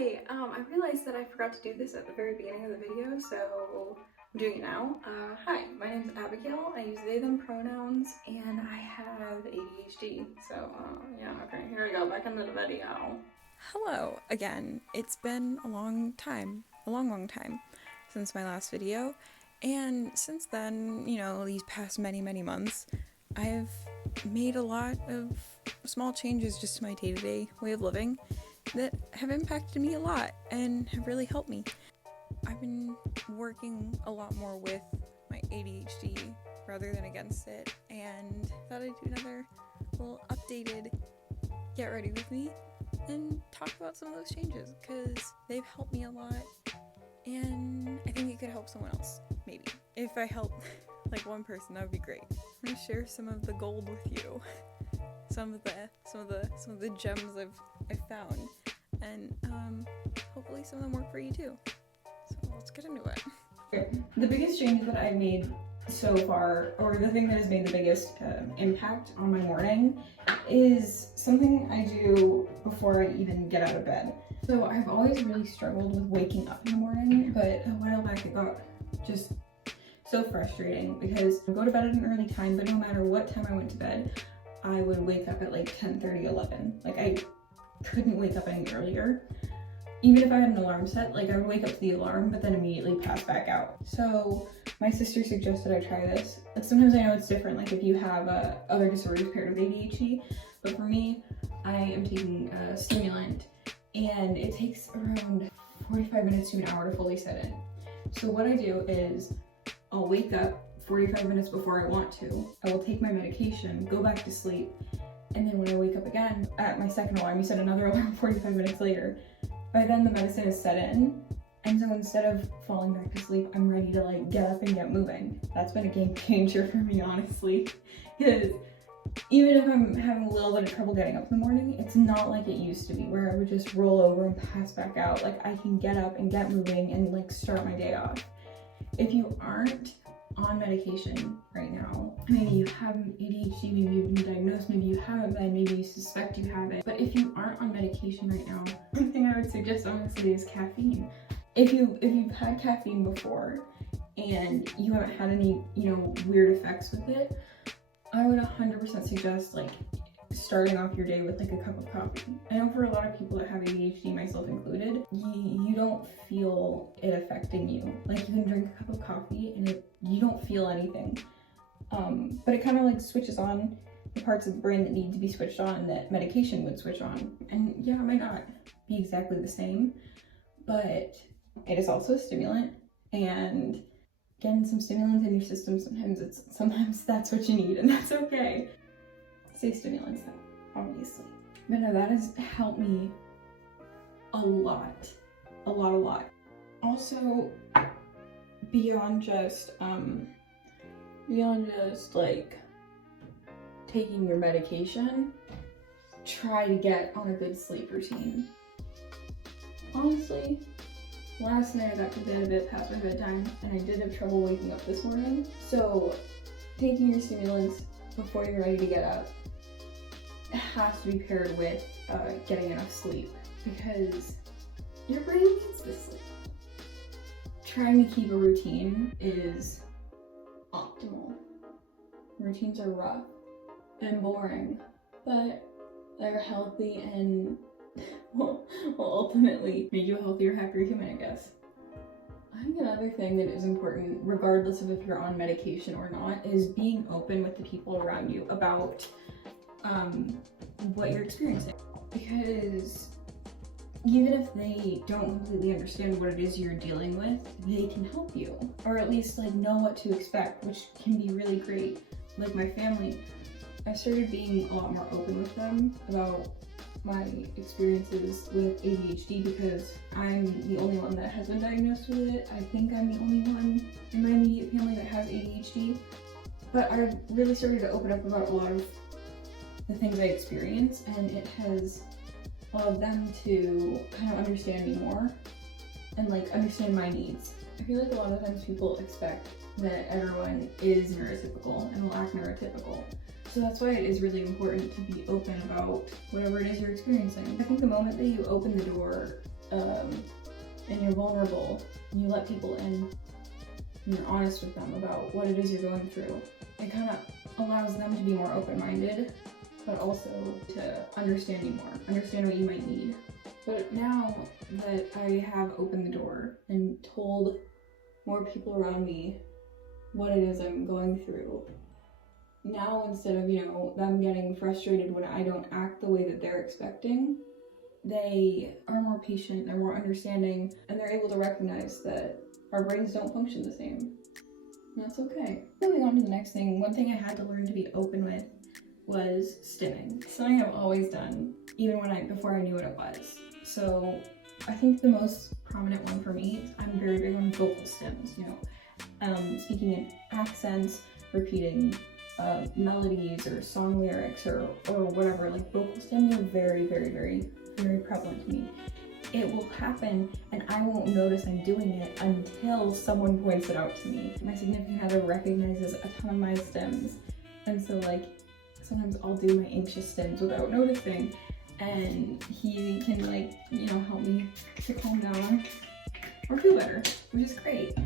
Hi! I realized that I forgot to do this at the very beginning of the video, so I'm doing it now. Hi, my name is Abigail. I use they, them pronouns, and I have ADHD. So, yeah, okay, here we go, back into the video. Hello again. It's been a long time, long time since my last video, and since then, you know, these past many months, I've made a lot of small changes just to my day-to-day way of living that have impacted me a lot and have really helped me. I've been working a lot more with my ADHD rather than against it, and thought I'd do another little updated get ready with me and talk about some of those changes because they've helped me a lot, and I think it could help someone else. Maybe if I help like one person, that would be great. I'm gonna share some of the gold with you, some of the gems I've found, and hopefully some of them work for you too. So let's get into it. Okay. The biggest change that I've made so far, or the thing that has made the biggest impact on my morning, is something I do before I even get out of bed. So I've always really struggled with waking up in the morning, but a while back it got just so frustrating because I go to bed at an early time, but no matter what time I went to bed, I would wake up at like 10:30, 11. Like I couldn't wake up any earlier. Even if I had an alarm set, like I would wake up to the alarm, but then immediately pass back out. So my sister suggested I try this. Like sometimes I know it's different, like if you have other disorders paired with ADHD, but for me, I am taking a stimulant and it takes around 45 minutes to an hour to fully set in. So what I do is I'll wake up 45 minutes before I want to. I will take my medication, go back to sleep, and then when I wake up again at my second alarm, you set another alarm 45 minutes later. By then the medicine is set in, and so instead of falling back to sleep, I'm ready to like get up and get moving. That's been a game changer for me, honestly, because even if I'm having a little bit of trouble getting up in the morning, it's not like it used to be where I would just roll over and pass back out. Like I can get up and get moving and like start my day off. If you aren't on medication right now, maybe you have ADHD, maybe you've been diagnosed, maybe you haven't been, maybe you suspect you have it, but if you aren't on medication right now, the thing I would suggest honestly is caffeine. If you've had caffeine before and you haven't had any, you know, weird effects with it, I would 100% suggest like starting off your day with like a cup of coffee. I know for a lot of people that have ADHD, myself included, you don't feel it affecting you. Like you can drink a cup of coffee and you don't feel anything. But it kind of like switches on the parts of the brain that need to be switched on that medication would switch on. And yeah, it might not be exactly the same, but it is also a stimulant, and getting some stimulants in your system, sometimes that's what you need, and that's okay. Say stimulants though, obviously. But no, that has helped me a lot. Also, beyond just like taking your medication, try to get on a good sleep routine. Honestly, last night I got to bed a bit past my bedtime and I did have trouble waking up this morning. So taking your stimulants before you're ready to get up has to be paired with getting enough sleep because your brain needs this sleep. Trying to keep a routine is optimal. Routines are rough and boring, but they're healthy and will ultimately make you a healthier, happier human, I guess. I think another thing that is important, regardless of if you're on medication or not, is being open with the people around you about what you're experiencing. Because even if they don't completely understand what it is you're dealing with, they can help you. Or at least like know what to expect, which can be really great. Like my family, I started being a lot more open with them about my experiences with ADHD because I'm the only one that has been diagnosed with it. I think I'm the only one in my immediate family that has ADHD. But I've really started to open up about a lot of the things I experience, and it has allowed them to kind of understand me more and like understand my needs. I feel like a lot of times people expect that everyone is neurotypical and will act neurotypical. So that's why it is really important to be open about whatever it is you're experiencing. I think the moment that you open the door and you're vulnerable, and you let people in, and you're honest with them about what it is you're going through, it kind of allows them to be more open-minded, but also to understand you more, understand what you might need. But now that I have opened the door and told more people around me what it is I'm going through, now instead of, them getting frustrated when I don't act the way that they're expecting, they are more patient, they're more understanding, and they're able to recognize that our brains don't function the same. And that's okay. Moving on to the next thing, one thing I had to learn to be open with was stimming. Something I've always done, even before I knew what it was. So I think the most prominent one for me, I'm very big on vocal stems, speaking in accents, repeating melodies or song lyrics or whatever. Like vocal stems are very, very, very, very prevalent to me. It will happen and I won't notice I'm doing it until someone points it out to me. My significant other recognizes a ton of my stems, and so sometimes I'll do my anxious stems without noticing, and he can help me to calm down or feel better, which is great.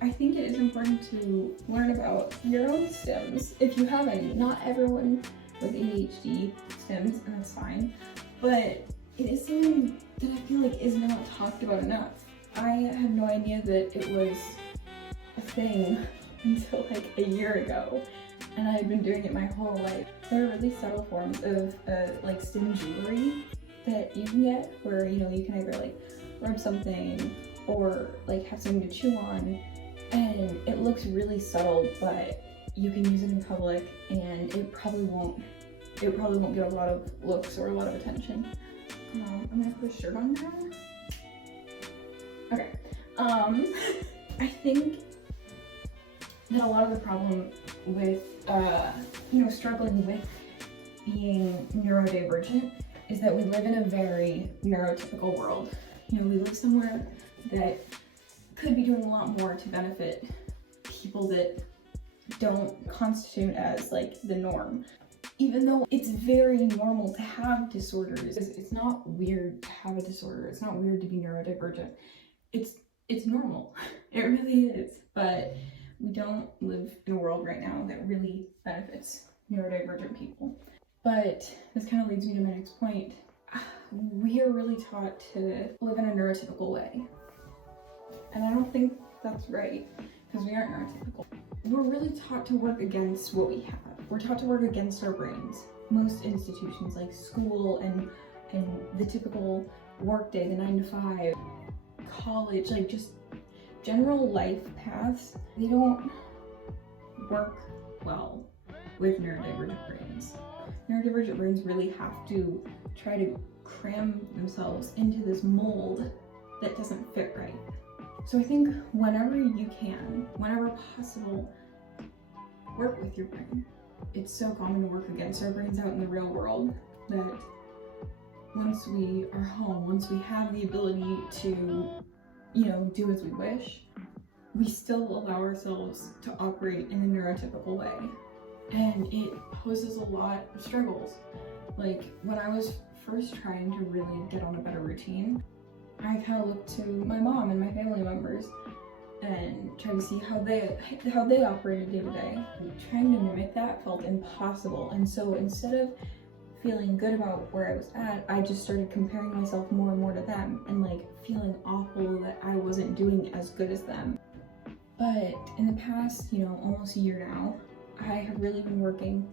I think it is important to learn about your own stems if you have any. Not everyone with ADHD stems, and that's fine, but it is something that I feel like is not talked about enough. I had no idea that it was a thing until a year ago, and I had been doing it my whole life. There are really subtle forms of stem jewelry that you can get where you can either rub something or have something to chew on, and it looks really subtle, but you can use it in public and it probably won't get a lot of looks or a lot of attention. I'm gonna put a shirt on now. Okay. I think that a lot of the problem with struggling with being neurodivergent is that we live in a very neurotypical world. We live somewhere that could be doing a lot more to benefit people that don't constitute as the norm. Even though it's very normal to have disorders, it's not weird to have a disorder. It's not weird to be neurodivergent. It's normal. It really is. But we don't live in a world right now that really benefits neurodivergent people. But this kind of leads me to my next point. We are really taught to live in a neurotypical way. And I don't think that's right, because we aren't neurotypical. We're really taught to work against what we have. We're taught to work against our brains. Most institutions like school and the typical workday, the 9 to 5, college, just general life paths, they don't work well with neurodivergent brains. Neurodivergent brains really have to try to cram themselves into this mold that doesn't fit right. So I think whenever you can, whenever possible, work with your brain. It's so common to work against our brains out in the real world that once we are home, once we have the ability to, do as we wish, we still allow ourselves to operate in a neurotypical way. And it poses a lot of struggles. When I was first trying to really get on a better routine, I kind of looked to my mom and my family members and tried to see how they operated day to day. Trying to mimic that felt impossible, and so instead of feeling good about where I was at, I just started comparing myself more and more to them and feeling awful that I wasn't doing as good as them. But in the past, almost a year now, I have really been working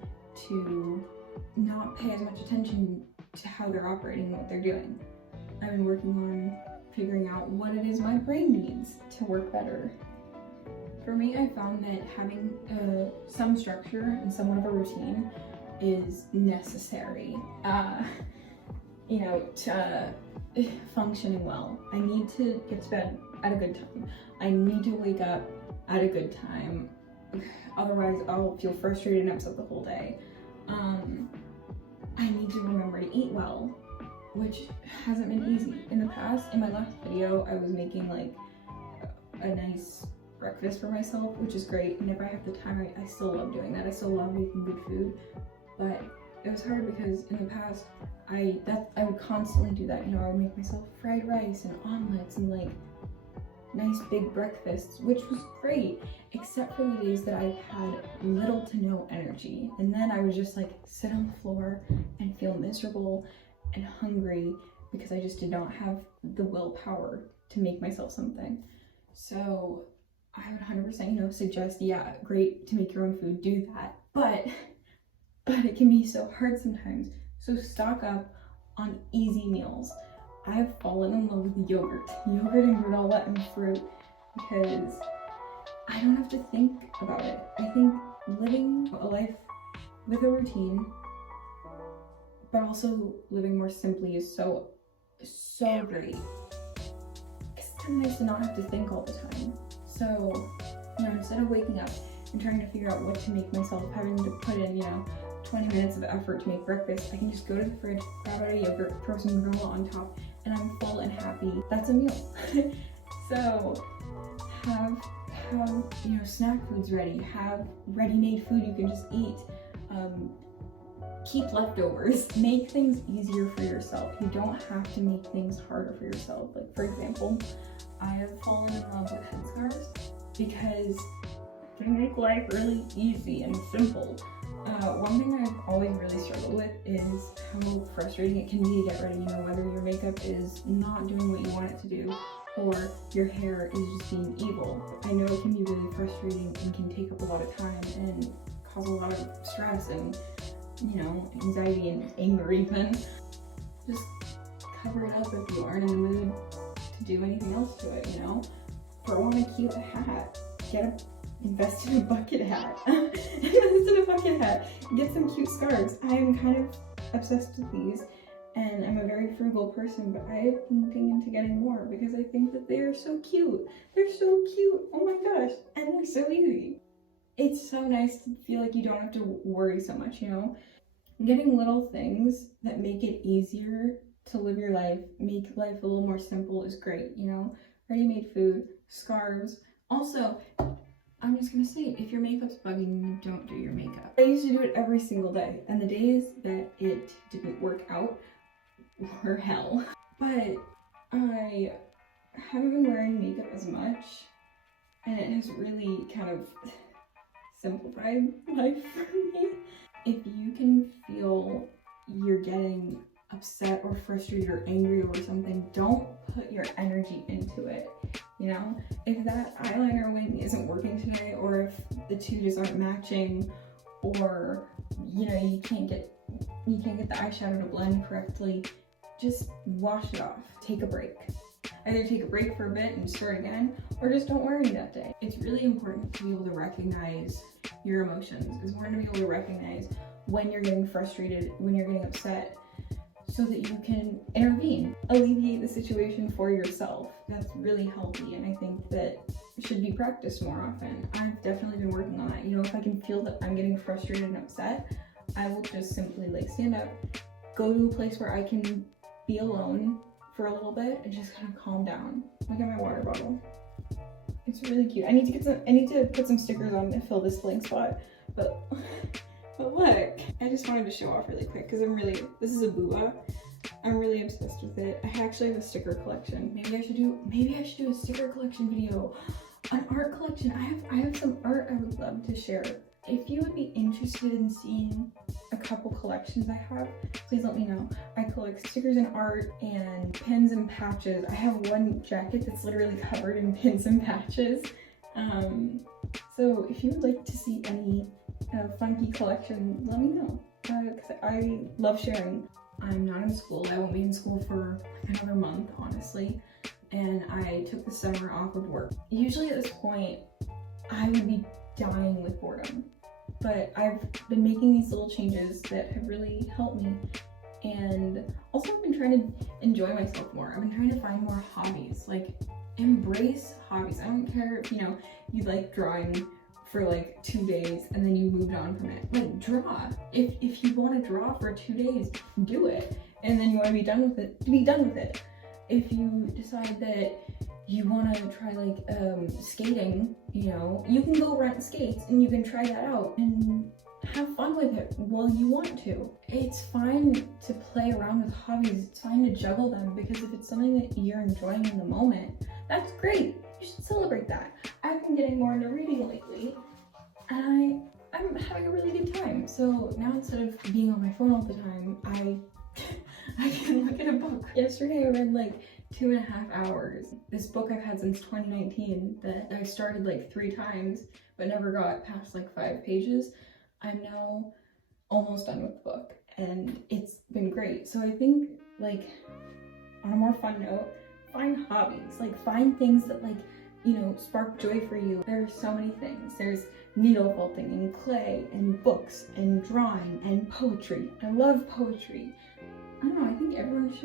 to not pay as much attention to how they're operating and what they're doing. I've been working on figuring out what it is my brain needs to work better. For me, I found that having some structure and somewhat of a routine is necessary, to functioning well. I need to get to bed at a good time. I need to wake up at a good time. Otherwise, I'll feel frustrated and upset the whole day. I need to remember to eat well, which hasn't been easy. In the past, in my last video, I was making a nice breakfast for myself, which is great. And if I have the time, I still love doing that. I still love making good food. But it was hard because in the past, I would constantly do that. You know, I would make myself fried rice and omelets and like nice big breakfasts, which was great, except for the days that I had little to no energy. And then I would just like sit on the floor and feel miserable and hungry because I just did not have the willpower to make myself something. So I would 100%, you know, suggest, yeah, great to make your own food, do that. But it can be so hard sometimes. So stock up on easy meals. I've fallen in love with yogurt and granola and fruit because I don't have to think about it. I think living a life with a routine, but also living more simply is so great. It's so nice to not have to think all the time. So, you know, instead of waking up and trying to figure out what to make myself, having to put in, you know, 20 minutes of effort to make breakfast, I can just go to the fridge, grab out a yogurt, throw some granola on top, and I'm full and happy. That's a meal. So have you know, snack foods ready, have ready-made food you can just eat, keep leftovers, make things easier for yourself. You don't have to make things harder for yourself. Like, for example, I have fallen in love with headscarves because they make life really easy and simple. One thing I've always really struggled with is how frustrating it can be to get ready, you know, whether your makeup is not doing what you want it to do or your hair is just being evil. I know it can be really frustrating and can take up a lot of time and cause a lot of stress and, you know, anxiety and anger even. Just cover it up if you aren't in the mood to do anything else to it, you know? Throw on a cute hat, invest in a bucket hat. Get some cute scarves. I am kind of obsessed with these, and I'm a very frugal person, but I've been looking into getting more because I think that they are so cute. They're so cute. Oh my gosh. And they're so easy. It's so nice to feel like you don't have to worry so much, you know? Getting little things that make it easier to live your life, make life a little more simple is great, you know? Ready-made food, scarves. Also, I'm just gonna say, if your makeup's bugging you, don't do your makeup. I used to do it every single day, and the days that it didn't work out were hell. But I haven't been wearing makeup as much, and it has really kind of simplified life for me. If you can feel you're getting upset or frustrated or angry over something, don't put your energy into it. You know, if that eyeliner wing isn't working today, or if the two just aren't matching, or, you know, you can't get the eyeshadow to blend correctly, just wash it off. Take a break. Either take a break for a bit and start again, or just don't wear any that day. It's really important to be able to recognize your emotions. It's important to be able to recognize when you're getting frustrated, when you're getting upset, so that you can intervene, alleviate the situation for yourself. That's really healthy, and I think that it should be practiced more often. I've definitely been working on that. You know, if I can feel that I'm getting frustrated and upset, I will just simply like stand up, go to a place where I can be alone for a little bit and just kind of calm down. Look at my water bottle. It's really cute. I need to put some stickers on to fill this blank spot, but look, I just wanted to show off really quick because this is a boa. I'm really obsessed with it. I actually have a sticker collection. Maybe I should do a sticker collection video. An art collection. I have some art I would love to share. If you would be interested in seeing a couple collections I have, please let me know. I collect stickers and art and pins and patches. I have one jacket that's literally covered in pins and patches. So if you would like to see any funky collection, let me know, because I love sharing. I'm not in school. I won't be in school for like another month, honestly, and I took the summer off of work. Usually at this point, I would be dying with boredom, but I've been making these little changes that have really helped me, and also I've been trying to enjoy myself more. I've been trying to find more hobbies, like embrace hobbies. I don't care if, you know, you like drawing for like 2 days and then you moved on from it. Like, draw. If you want to draw for 2 days, do it. And then you want to be done with it, be done with it. If you decide that you want to try like skating, you know, you can go rent skates and you can try that out and have fun with it while you want to. It's fine to play around with hobbies. It's fine to juggle them, because if it's something that you're enjoying in the moment, that's great. You should celebrate that. I've been getting more into reading lately, and I'm having a really good time. So now, instead of being on my phone all the time, I can look at a book. Yesterday I read like 2.5 hours. This book I've had since 2019 that I started like 3 times but never got past like 5 pages. I'm now almost done with the book, and it's been great. So I think, like, on a more fun note, find hobbies. Like, find things that, like, you know, spark joy for you. There are so many things. There's needle felting and clay and books and drawing and poetry. I love poetry. I don't know, I think everyone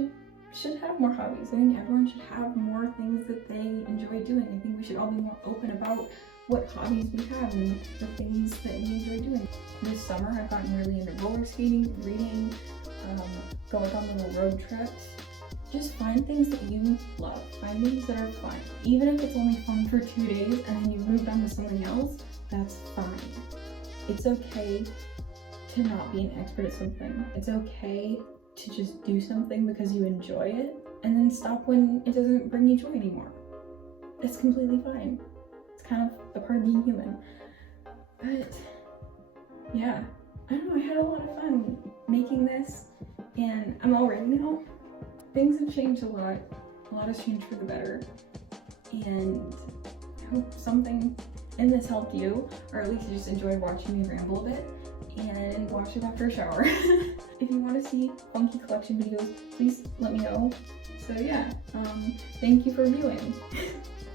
should have more hobbies. I think everyone should have more things that they enjoy doing. I think we should all be more open about what hobbies we have and the things that we enjoy doing. This summer I've gotten really into roller skating, reading, going on little road trips. Just find things that you love. Find things that are fun. Even if it's only fun for 2 days and then you move on to something else, that's fine. It's okay to not be an expert at something. It's okay to just do something because you enjoy it, and then stop when it doesn't bring you joy anymore. It's completely fine. It's kind of a part of being human. But yeah, I don't know, I had a lot of fun making this, and I'm all ready now. Things have changed a lot. A lot has changed for the better, and I hope something in this helped you, or at least you just enjoyed watching me ramble a bit and watch it after a shower. If you want to see funky collection videos, please let me know. So yeah, thank you for viewing.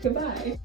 Goodbye.